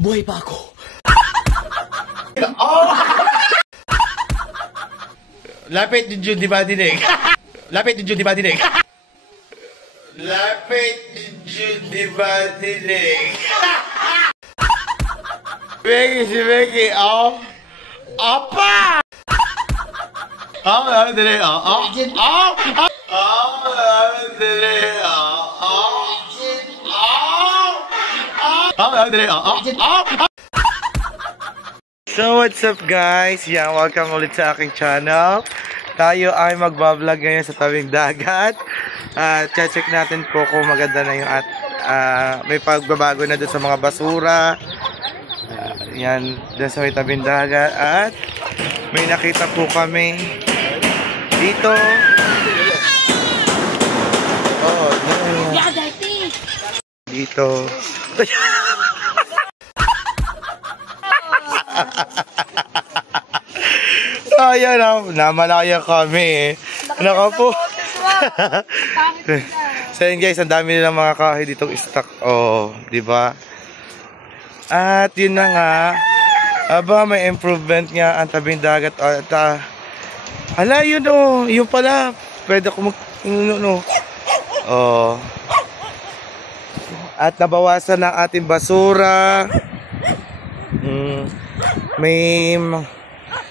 Buhay pa ako. Lapit ni Jun, di ba dinig? Lapit ni Jun, di ba dinig? Lapit ni Jun, di ba dinig? Becky, si Becky, Apa! Dali, So what's up guys? Yan, welcome ulit sa aking channel. Tayo ay magbablog ngayon sa tabing dagat. Check natin po kung maganda na yung may pagbabago na doon sa mga basura. Yan, doon sa may tabing dagat. At may nakita po kami dito. Dito. So, ayan, namalaya kami. Naka po. So, yun guys, ang dami nilang mga kahoy ditong stock. Di ba? At yun na nga. Aba, may improvement nga ang tabing dagat. Hala, yun yun pala. Pwede ko At nabawasan ang ating basura. May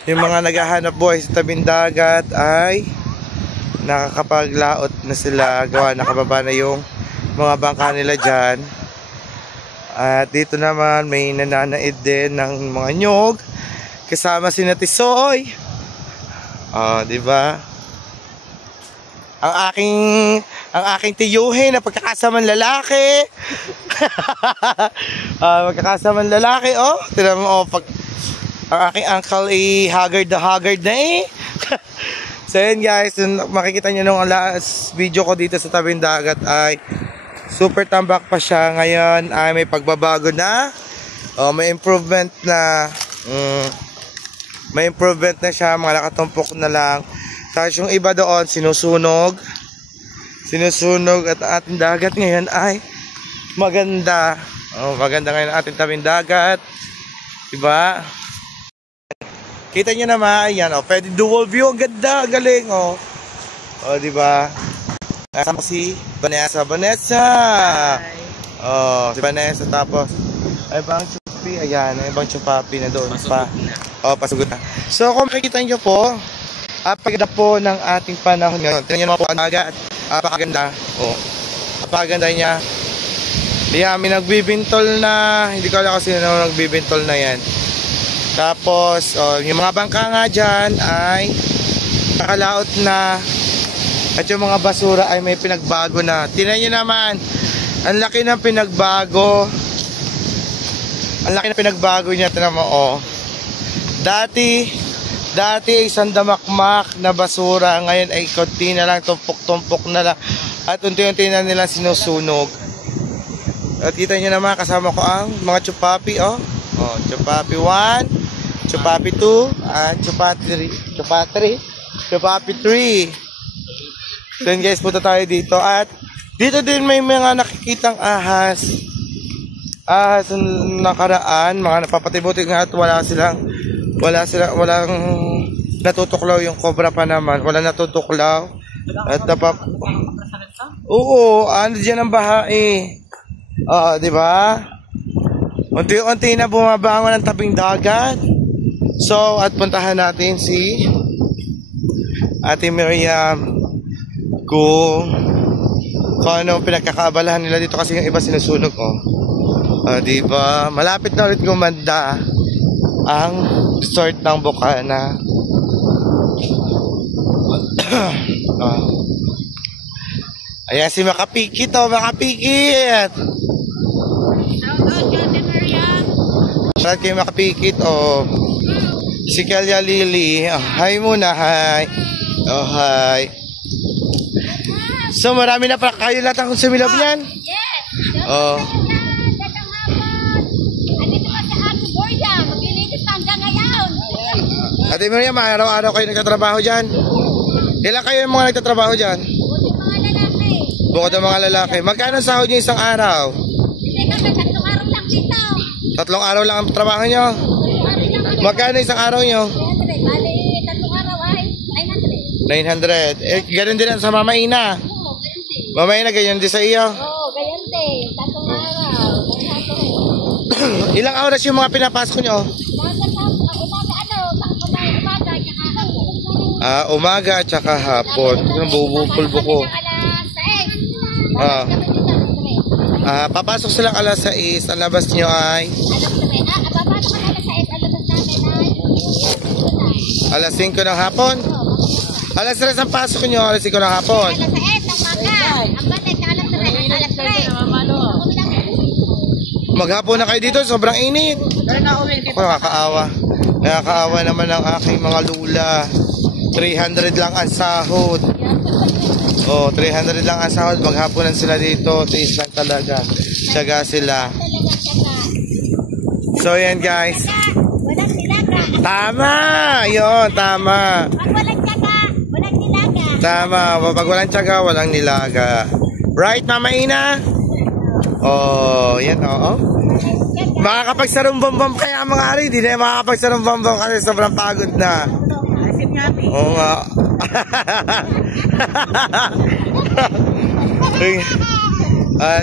yung mga naghahanap buhay sa tabing dagat ay nakakapaglaot na sila, gawa nakababa na yung mga bangka nila dyan. At dito naman may nananaid din ng mga nyog kasama si Natisoy. Di ba? Ang aking tiyuhin na pagkakasamang lalaki. Pagkakasamang lalaki, tignan mo, ang aking uncle ay haggard na eh. So yun guys, makikita nyo nung last video ko dito sa tabing dagat ay super tambak pa siya. Ngayon ay may pagbabago na. May improvement na. May improvement na siya, mga nakatumpok na lang. Tapos yung iba doon sinusunog at ating dagat ngayon ay maganda. Maganda ngayon ating tabing dagat. Diba? Kita nyo naman, ayan, pwede dual view, ang ganda, ang galing, diba? Kasama si Vanessa. Si Vanessa, tapos, ay bang chupi, ayan, ay bang chupapi na doon pa. Pasugod na. So, kung makikita nyo po, paganda po ng ating panahon ngayon. Tingnan nyo naman po ang dagat, napakaganda, napakaganda niya. May nagbibintol na, hindi ko alam kasi nagbibintol na yan. Tapos, yung mga bangka nga dyan ay nakalaot na. At yung mga basura ay may pinagbago na. Tingnan nyo naman, ang laki ng pinagbago. Ang laki ng pinagbago niya. Tingnan mo, Dati isang damakmak na basura. Ngayon ay konti na lang, tumpok-tumpok na lang. At unti-unti na nila sinusunog. At kita nyo naman, kasama ko ang mga chupapi, chupapi 1, chupapi 2, at chupapi 3. Then guys, punta tayo dito. At dito din may mga nakikitang ahas. Nakaraan, mga napapatibuti nga at walang natutuklaw yung cobra pa naman. Walang natutuklaw. At dyan ang bahae. Di ba? Unti-unti na bumabangon ang tabing dagat. So, at puntahan natin si Ate Miriam kung ano pinagkakaabalahan nila dito kasi yung iba sinusunog, di ba? Malapit na ulit gumanda ang resort ng Bukana. Ayan si Makapikit, Makapikit! Shout kay Makapikit, si Kelya Lily. Hi muna, hi. Hi. So marami na pala kayo lahat ang sumilab niyan? Yes! Gandang hapon! Andito ka sa Ate Borja, maglilinis hanggang ngayon. Ate Miriam, araw-araw kayo nagtatrabaho dyan? Ilan kayo yung mga nagtatrabaho dyan? Bukod mga lalaki. Bukod ang mga lalaki. Magkano sahod niyo isang araw? Hindi kami, 3 araw lang dito. Tatlong araw lang ang trabaho nyo? Magkano isang araw nyo? 300. Bali, tatlong araw ay 900. 900. Eh, ganun din ang sa Mama Ina. Oo, ganyan din. Mama Ina, ganyan din sa iyo. Oo, ganyan din. Tatlong araw. Ilang oras yung mga pinapasok nyo? Umaga at saka hapon. Yung bubupulbo ko. Papasok silang alas 6. Ang labas nyo ay? Alas 5 ng hapon? Alas 3 ang pasok nyo, alas 5 ng hapon. Maghapon na kayo dito, sobrang init. Ako nakakaawa. Nakakaawa naman ang aking mga lula. 300 lang ang sahod. Oh, 300 lang ang sahod. Maghaponan sila dito. Tiis lang talaga. Tiyaga sila. So yan guys. Tama! Yun, tama. Pag walang tiyaga, walang nilaga. Tama. Pag walang tiyaga, walang nilaga. Right, Mama Ina? Oh, yan, oo. Makakapagsarumbambam kaya mga ari. Di na makakapagsarumbambam kasi sobrang pagod na. Oo nga.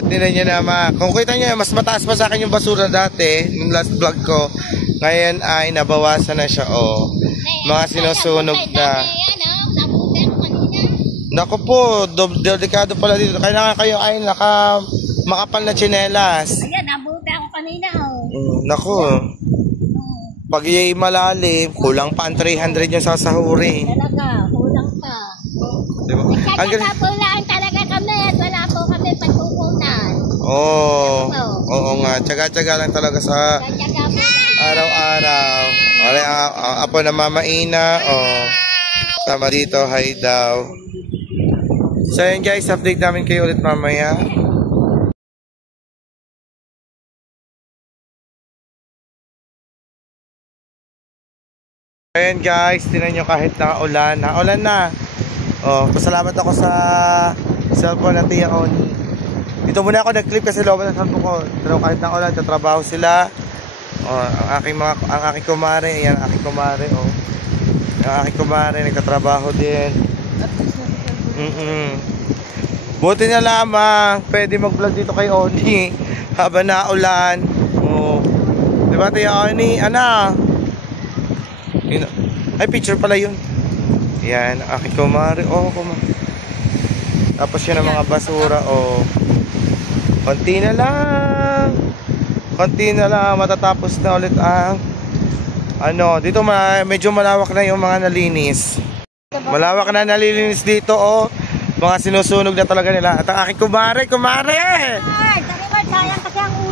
Tinan nyo naman. Kung kita nyo, mas mataas pa sa akin yung basura dati. Yung last vlog ko. Ngayon ay nabawasan na siya. Oh. Mga sinusunog na. Naku po, delikado pala dito. Kailangan kayo ay makapal na tsinelas. Ayan, nabuti ako kanina. Naku. Pag iyay malalim, kulang pa ang 300 yung sasahurin. Talaga, kulang pa. Diba? Nagkakapulaan talaga kami at wala po kami pagkukunan. Oo nga. Tsaga-tsaga lang talaga sa araw-araw. Apo na Mama Ina. Tama dito. Hi daw. So yun guys, update namin kayo ulit mamaya. Ayan guys, tinan nyo kahit nakaulan. Nakaulan na. Pasalamat ako sa cellphone na Tia Oni. Dito muna ako nag-clip kasi looban ng cellphone ko. Pero kahit nakaulan, tatrabaho sila. Ang aking kumare, ayan, aking kumare, Ang aking kumare, nagtatrabaho din. Buti na lamang, pwede mag-vlog dito kay Oni. Habang naulan. Diba Tia Oni? Ano? Ay, picture pala yun. Yan, aking kumare. Kumare. Tapos yun ang mga basura. Konti na lang. Konti na lang. Matatapos na ulit ang dito medyo malawak na yung mga nalinis. Malawak na nalilinis dito. Mga sinusunog na talaga nila. At ang aking kumare.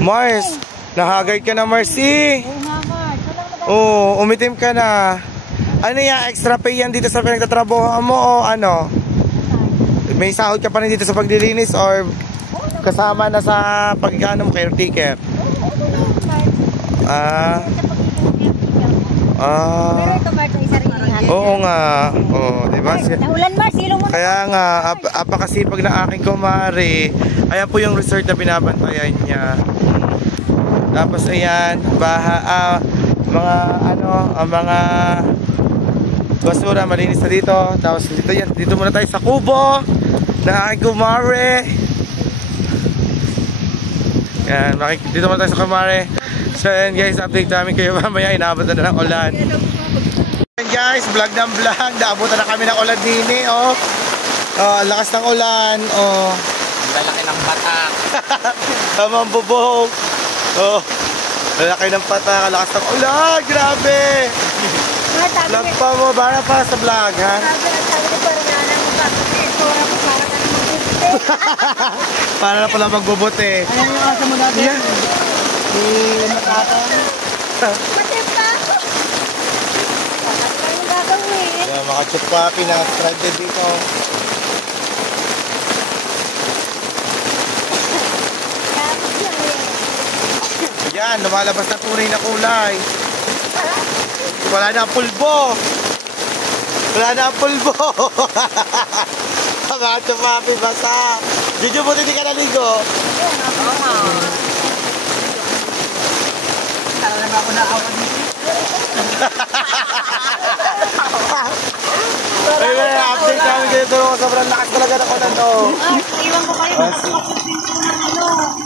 Mars, nahagay ka na Marcy. Umitim ka na. Ano yan, extra pay yan dito sa pinagtatrabaho mo o ano? May sahod ka pa rin dito sa paglilinis or kasama na sa pagkano mo caretaker? Oo nga. Diba? Kaya nga, apakasipag na aking kumare. Ayan po yung resort na binabantayan niya. Tapos ayan, mga basura malinis na dito. Tapos dito muna tayo sa kubo na aking kumare. Yan, dito muna tayo sa kumare. So yan guys, update namin kayo mamaya. Inaabot na ng ulan. Yan guys, vlog ng vlog. Naabutan na kami ng ulan din ang lakas ng ulan. Ang lalaki ng batak. Tamang bubog. Lalaki ng patak, lakas ng ulan. Grabe. Vlog pa mo, para sa vlog, ha? Para na pala magbubuti. Ano yung asa mo dati? Yan. Matimpa ako. Ano yung gagawin? Mga chupapi na stranded dito. Yan, lumalabas na tunay na kulay. Wala na ang pulbo. Wala na ang pulbo. Mga chupapi basa. Juju, buti di ka naligo. ako naawa dito. Ayun na, update namin kayo ito. Sobrang lakas talaga ng ulan to. Iwan ko kayo.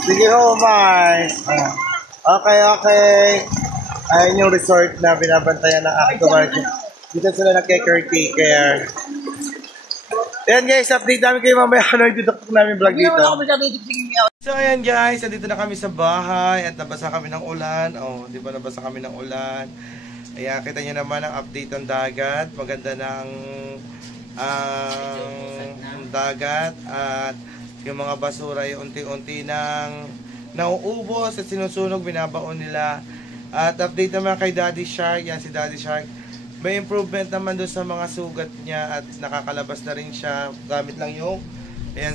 Sige ho, Mai. Okay. Ayun yung resort na binabantayan ng aking kumarito. Dito sila nagke-caretaker. Ayan guys, update namin kayo mamaya kung dito namin vlog dito. So ayan guys, nandito na kami sa bahay at nabasa kami ng ulan. Oh, di ba nabasa kami ng ulan? Ayan, kita nyo naman ang update ng dagat. Maganda ng dagat at yung mga basura ay unti-unti nang nauubos at sinusunog, binabaon nila. At update naman kay Daddy Shark. Yan si Daddy Shark. May improvement naman doon sa mga sugat niya at nakakalabas na rin siya gamit lang yung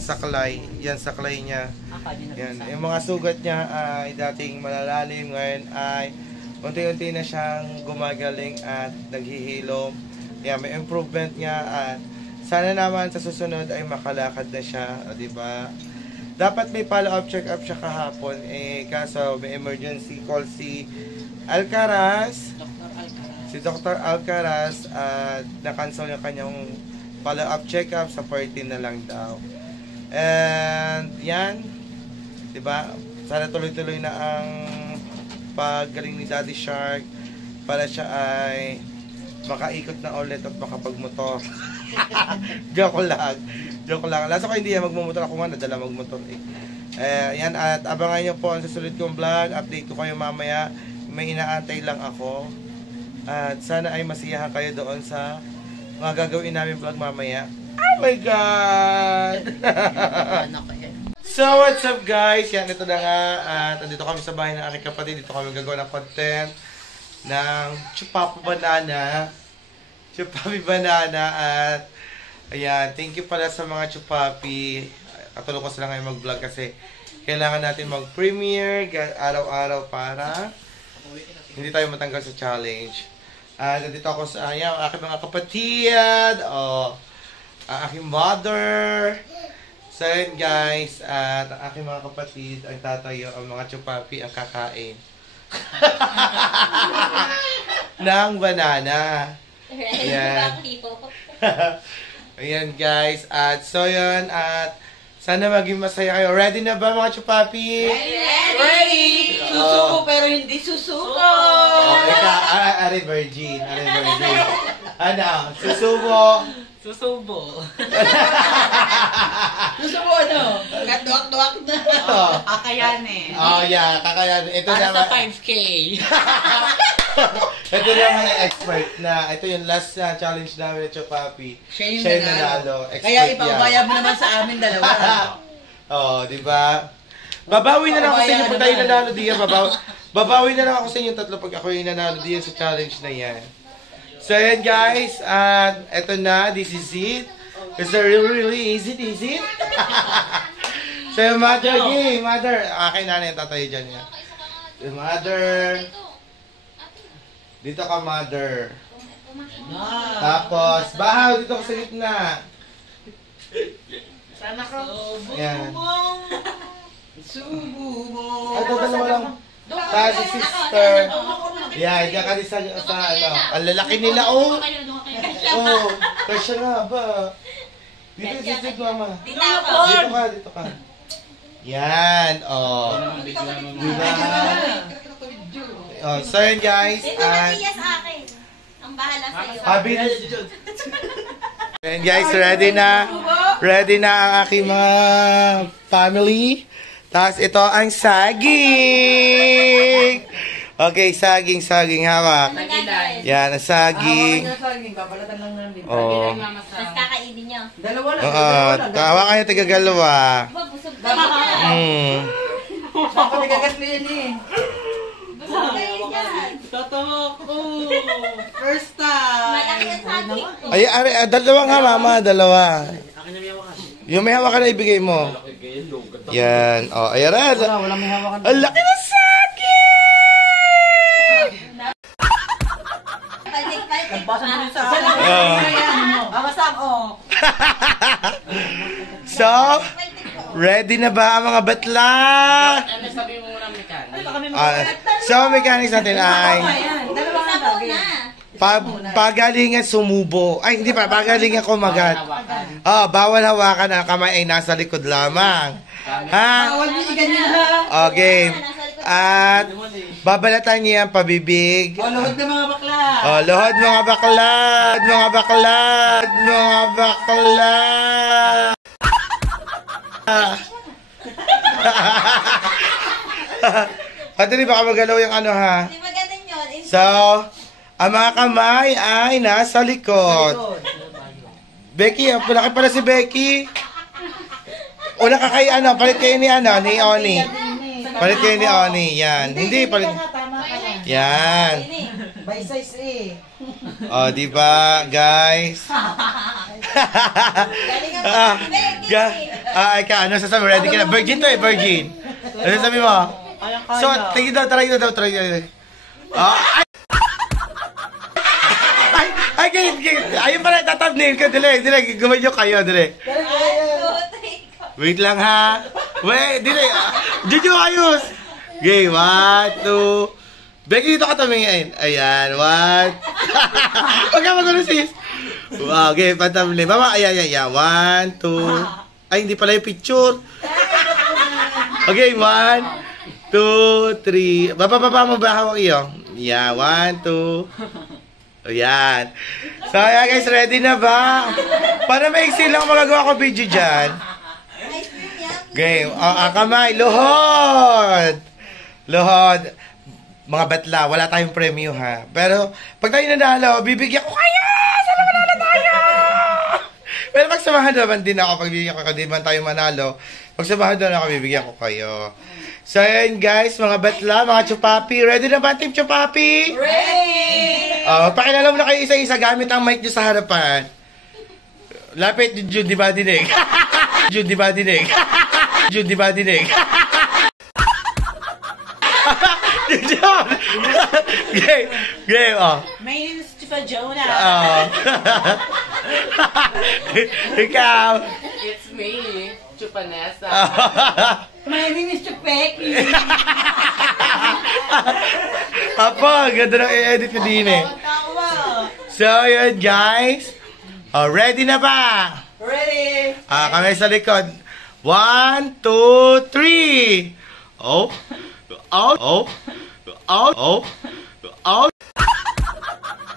saklay. Yan saklay niya. Yan. Yung mga sugat niya ay dating malalalim, ngayon ay unti-unti na siyang gumagaling at naghihilom. Yan, may improvement niya at sana naman sa susunod ay makalakad na siya, di ba? Dapat may follow-up check-up siya kahapon, kaso may emergency call si Alcaraz. Si Dr. Alcaraz at na-cancel yung kanyang follow-up check-up sa 14 na lang daw. And yan, 'di ba? Sana tuloy-tuloy na ang paggaling ni Daddy Shark para siya ay makaikot na ulit at makapagmotor. Joke lang. Laso ko hindi yan magmumotor, ako nga nadala magmotor yan, at abangan nyo po ang susunod kong vlog. Update ko kayo mamaya. May inaantay lang ako. At sana ay masiyahan kayo doon sa mga gagawin namin vlog mamaya. Oh my God! So what's up guys? Yan, ito na nga. At andito kami sa bahay ng aking kapatid. Dito kami gagawa ng content ng Chupapi Banana. At ayan, thank you pala sa mga Chupapi. Katulong ko sila ngayon mag-vlog kasi kailangan natin mag-premiere araw-araw para hindi tayo matanggal sa challenge. Nandito ako sa aking mga kapatid, ang aking mother. So yun guys, at ang aking mga kapatid ang tatayo, ang mga Chupapi ang kakain ng banana. Ayan. Ayan guys, at so yun, at sana maging masaya kayo. Ready na ba mga Chupapi? Ready! Susuko pero hindi susuko! Are virgin. Ano? Susubo. Susubo. Susuko ano? Kaduak-duak na. Kakayanin. Oh yeah, kakayanin. Ito Para naman. sa 5K. Ito naman ang expert na. Ito yung last na challenge namin ng Chupapi. Siya yung nanalo. Expert Kaya ipagbayad mo naman sa amin dalawa. di ba? Babawi na lang ako sa inyo pag tayo nanalo diyan. Babawi na lang ako sa inyo tatlo pag ako yung nanalo diyan sa challenge na yan. So yan guys, at eto na, this is it. Is it really easy? So yung mother, akin na yung tatayo dyan yan. Yung mother, dito ka mother. Tapos, bahaw, dito ka sa gitna. Sana ka. Yan. Subo mo. Ito, dalawa lang. Tapos si sister. Yan, diyan ka rin sa ano. Ang lalaki nila, oh. Oh, kasya nga ba? Dito, dito, mama. Dito ka. Yan, oh. Diba? Oh, so yun guys. Ang bahala sa'yo. Happy and guys, ready na. Ready na ang aking mga family. Tapos ito ang saging. Okay, saging, hawak. Yan, ang saging. Babalatan lang namin. Oh. Tapos kakainin nyo. Dalawa lang. Hawakan niyo tigagalawa. Busog ka na. Ako nagagasli yan eh. Busog kayo dyan. Totoo ko. First time. Malaki ang saging ko. Ay, dalawa nga mama, dalawa. Yung may hawakan na ibigay mo. Yan. Oh, ayan na. Wala may hawakan. Ang laki na saging! Basa mo rin sa Abasang, So, ready na ba ang mga batla? Ano sabi mo muna, Mikan? So, mechanics natin ay Sabaw na. pagalingan sumubo. Ay, hindi pa. Pagalingan kumagat. Oh, bawal hawakan ang kamay ay nasa likod lamang. Ha? Bawal niyo ganyan ha. Okay. At babalatan niya ang pabibig. O, luhod ng mga bakla. Oh, lohod mga bakla. Mga bakla. Mga bakla. Pati baka magalaw yung ano ha. Di ba ganun yun? So, ang mga kamay ay nasa likod. Becky, malaki pala si Becky. Una ka kay ano, palit kayo ni ano, ni Oni. Palit kayo ni Oni, yan. Hindi, palit. Yan. By size eh. O, di ba, guys? Ika, ano sasabi? Ready ka na? Virgin to eh, virgin. Ano sasabi mo? So, try daw. Ay, ayun pala, tatabnin ko. Dili, gumanyo kayo, dili. Wait lang ha. Wait, dili. Jojo, ayos. Okay, 1, 2. Becky, dito ka tumingin. Ayan, 1. Huwag ka magulo, sis. Wow, okay, patabli. Mama, ayan. 1, 2. Ay, hindi pala yung picture. Okay, 1, 2, 3. Baba mo ba hawak iyo? Yeah, 1, 2. Ayan. So, ayan guys, ready na ba? Para maiksi lang magagawa ko video dyan. Game. Kamay. Luhod. Mga batla, wala tayong premyo ha. Pero, pag tayo nanalo, bibigyan ko kayo! Sana manalo tayo! Pero magsamahan naman din ako pag bibigyan ko kayo. Di man tayo manalo. Magsamahan doon ako, bibigyan ko kayo. So, ayan guys, mga batla, mga chupapi. Ready na ba, Team Chupapi? Ready! Pakilala mo na kayo isa-isa gamit ang mic nyo sa harapan. Lapit, Jun, di ba dinig? Jun, di ba dinig? Jun, di ba dinig? Jun! Game, My name is Tifa Jonah. Ikaw. It's me, Chupanessa. My name is Chupeki. Papa, ganda ng i-edit ko din eh. So, yun guys. Ready na ba? Ready? Kami sa likod. 1, 2, 3. Oh.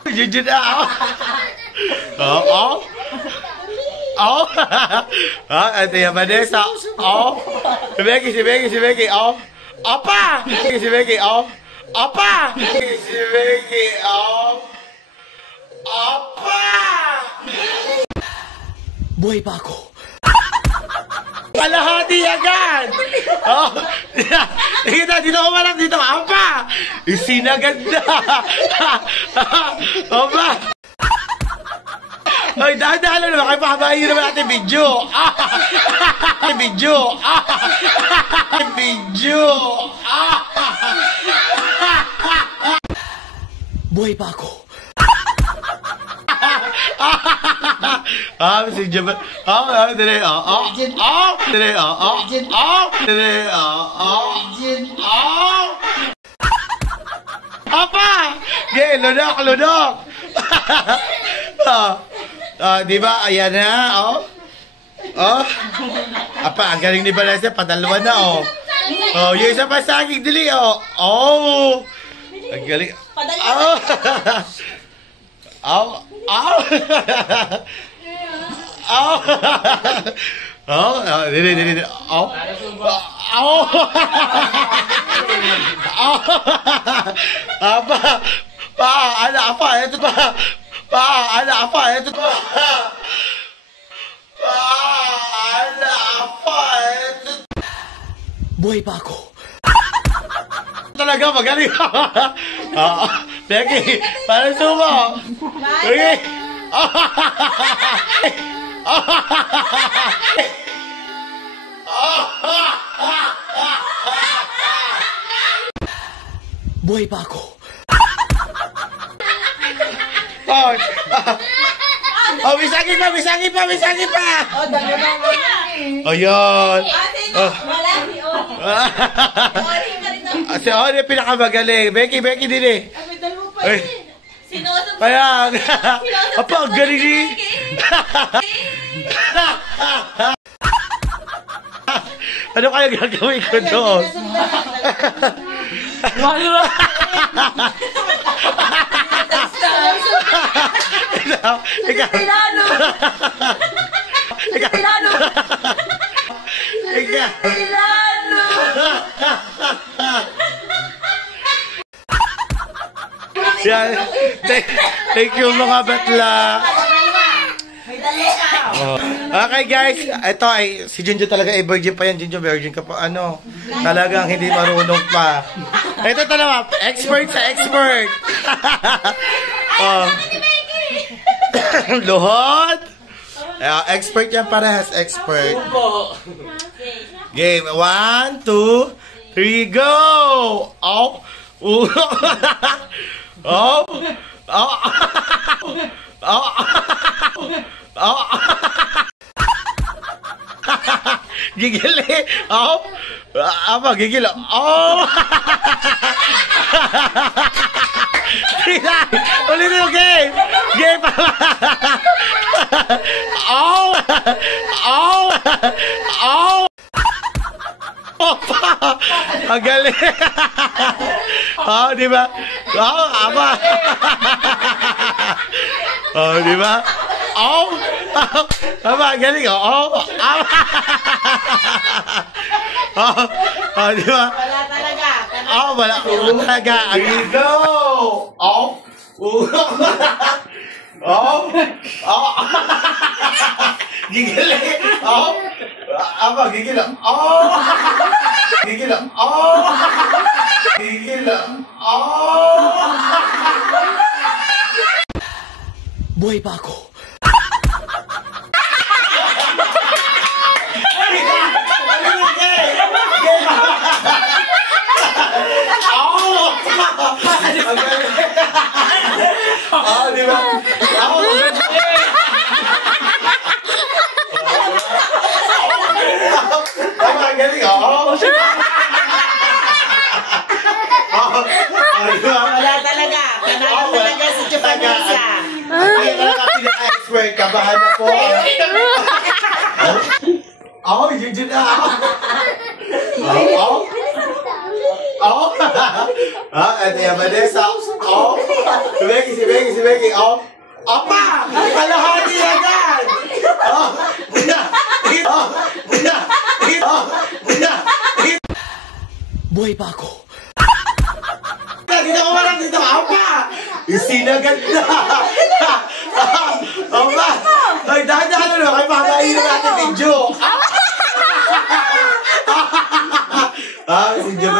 Jujur na ako. Ito yung Vanessa. Si Becky. Apa! Si Becky. Apa! Buhay pa ako. Kalahati agad! Dito ko malak, dito. Apa! Isinagad na! Apa! Ay, dahan-dahan naman. Kaya pahabahin nyo naman natin video. Video. Buhay pa ako. Si Jamal. Dali. Apa! Okay, lunok. Di ba? Ayan na, Apa, ang galing ni Vanessa, padalawa na, yung isa pa saging, dili, ang galing. Dili. Buhay pa ako. Talaga, magaling. Becky, parang sumo. Okay. Buhay pa ako. Bisangin pa. Wala Ayun. si Oli. Oli ka rin ako. Si Oni pinakamagaling. Becky din eh. May dalawa pa Ay. eh. Sinusok Kaya, apa, ang galing eh. Ano kaya gagawin ko doon? Ikaw. Ikaw. Yan. Thank you mga batla. Okay guys, ito ay si Junjo talaga ay virgin pa yan. Junjo, virgin ka pa. Ano? Talagang hindi marunong pa. Ito talaga, expert sa expert. Luhod. Expert yan, parehas expert. Game 1, 2, 3, go! Oh! Oh! Oh! Oh! Oh! Gigil eh! Oh! Apa, gigil? Oh! Ulit yung game! Game pa! Oh! Oh! Oh! Opa! Ang galing! Oh, di ba? Oh, apa? Oh, di ba? Oh! Apa, ang galing, oh! Oh! Oh, di ba? Wala talaga. Oh, wala talaga. Ang go! Oh! Oh! Oh! Gigil eh! Oh! Apa, gigil ah! Oh! Gigil ah! Oh! Gigil ah! Oh! Buhay pa ako. Oh, di ba? Oh! Ang galing, oh! Wala talaga. Panalo talaga si Chupanisa. Ay, talaga pinaka-expert. Kabahan na po. Oh, yun na. Oh, oh. Ito yung Vanessa. Oh. Si Becky. Oh. Opa! Kalahati agad! Oh. Buhay pa ako. Dito ko marang dito. Opa! Isinagad na. Opa! Ay, dahan-dahan na. Kaya pakainin natin video. Si Jim.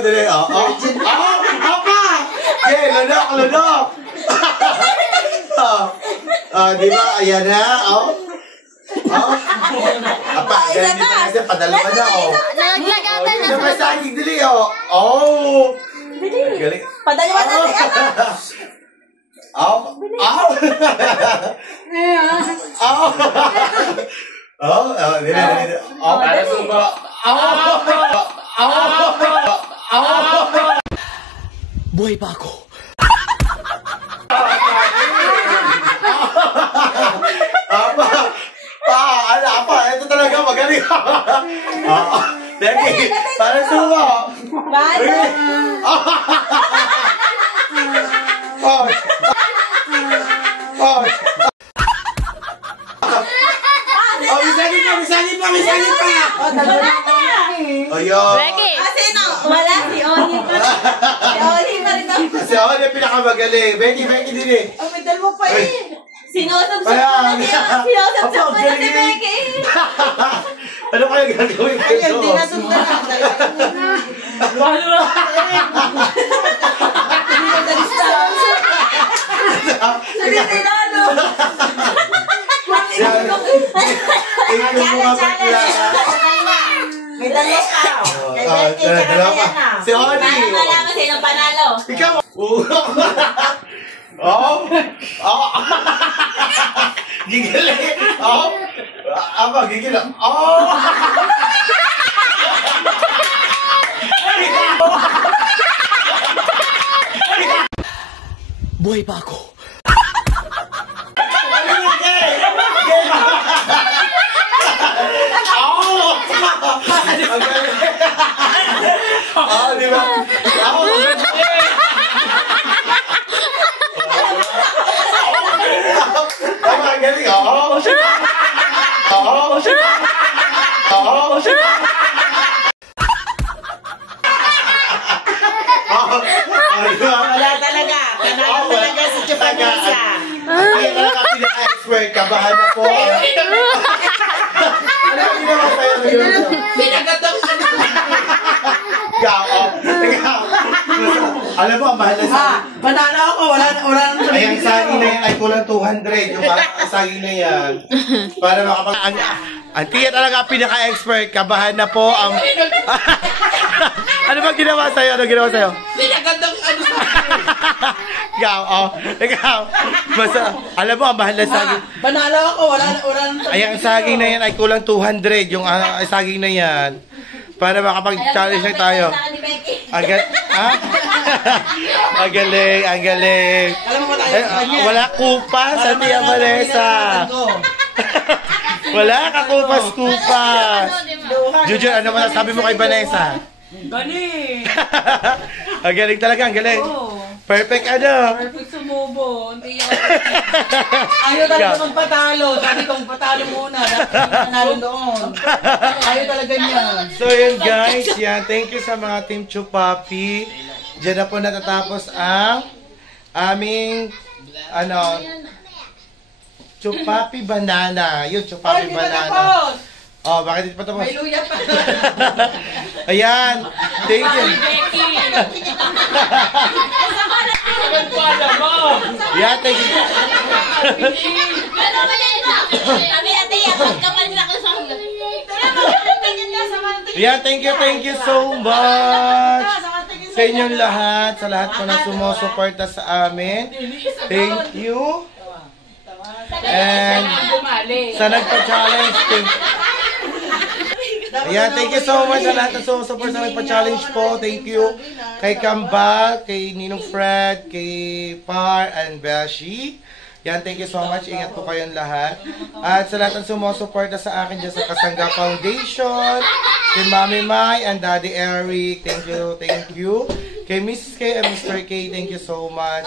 Dali. Opa! Okay, lanok. Di ba? Ayan na. Apa, galing dito kasi padalaman na. Naglagatan na. Sabay sa aking dili. Oh! Galing. Padalaman na siya. Dili. Para suba. Buhay pa ako. Apa, ito talaga magaling. Becky, para suba. Misagin pa. Ayun. Sino? Wala si Oni. Si Oni pa rin ako. Si Oni pinakamagaling. Becky din eh. May dalawa pa eh. Sinusap mo na si Becky. Ano kaya gagawin ko? Ayun, di nasundan na. May dalawa pa. Si Oni. Para malaman sa'yo ng panalo. Ikaw. Gigil eh. Apa, gigil ah. Buhay pa ako. Di ba? Ang galing, Wala talaga. Panalo talaga si Chupanisa. Ay, talaga pinaka-expert. Kabahan na po. Ano ang ginawa sa'yo? Pinagatong Ikaw. Alam mo, ang mahal na sa... Panalo ako. Wala nang Ay, ang saging na yan ay kulang 200. Yung saging na yan. Para makapag... Ang tiya talaga pinaka-expert. Kabahan na po ang... Ano ba ginawa sa'yo? Ano ginawa sa'yo? Pinagatong Ikaw. Basta, alam mo, ang mahal na saging. Panalo ako. Wala nang Ay, ang saging na yan ay kulang 200. Yung saging na yan. Para makapag-challenge na tayo. Ang galing. Alam mo ba tayo? Wala kupas sa Tia Vanessa. Wala ka kupas. Jujur, ano mo sabi mo kay Vanessa? Galing. Ang galing talaga, ang galing. Perfect Perfect sumubo. Hindi ako. Ayaw talaga magpatalo. Sabi kong patalo muna. Dapat panalo doon. Ayaw talaga niya. So yun guys, thank you sa mga Team Chupapi. Diyan na po natatapos ang aming Chupapi Banana. Yun, Chupapi Banana. Oh, bakit hindi pa tapos? May luya pa. Ayan, thank you. Yeah, thank you. Yeah, thank you so much sa inyong lahat, sa lahat po na sumusuporta sa amin. Thank you. And sa nagpa-challenge, thank you so much sa lahat na sumusupport sa nagpa-challenge po. Thank you kay Kambal, kay Ninong Fred, kay Par, and Beshi. Thank you so much. Ingat po kayong lahat. At sa lahat ng sumusuporta sa akin dyan sa Kasangga Foundation, kay Mami Mai and Daddy Eric, thank you. Kay Mrs. K and Mr. K, thank you so much.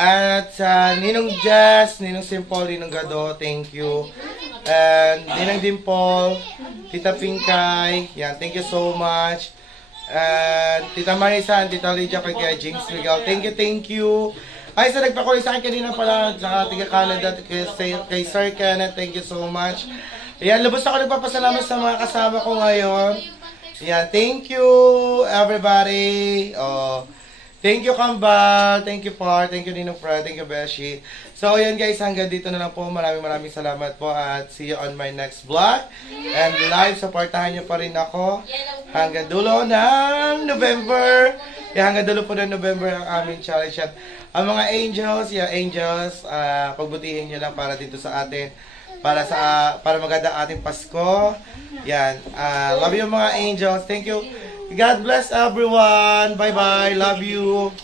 At sa Ninong Jazz, Ninong Simple, Ninong Gado, thank you. And Ninang Dimple, Tita Pinkay, thank you so much. And Tita Marisa and Tita Lydia, kay James Miguel, thank you. Ay, sa nagpakulit sa akin kanina pala, sa tiga Canada, kay Sir Kenneth, thank you so much. Lubos ako nagpapasalamat sa mga kasama ko ngayon. Thank you everybody. Thank you Kambal, thank you Par, thank you Ninong Fred, thank you Beshi. So ayan guys, hanggang dito na lang po. Maraming salamat po at see you on my next vlog. And live, supportahan niyo pa rin ako hanggang dulo ng November. Hanggang dulo po ng November ang aming challenge. At ang mga angels, pagbutihin niyo lang para dito sa atin. Para maganda ating Pasko. Love you mga angels. Thank you. God bless everyone. Bye-bye. Love you.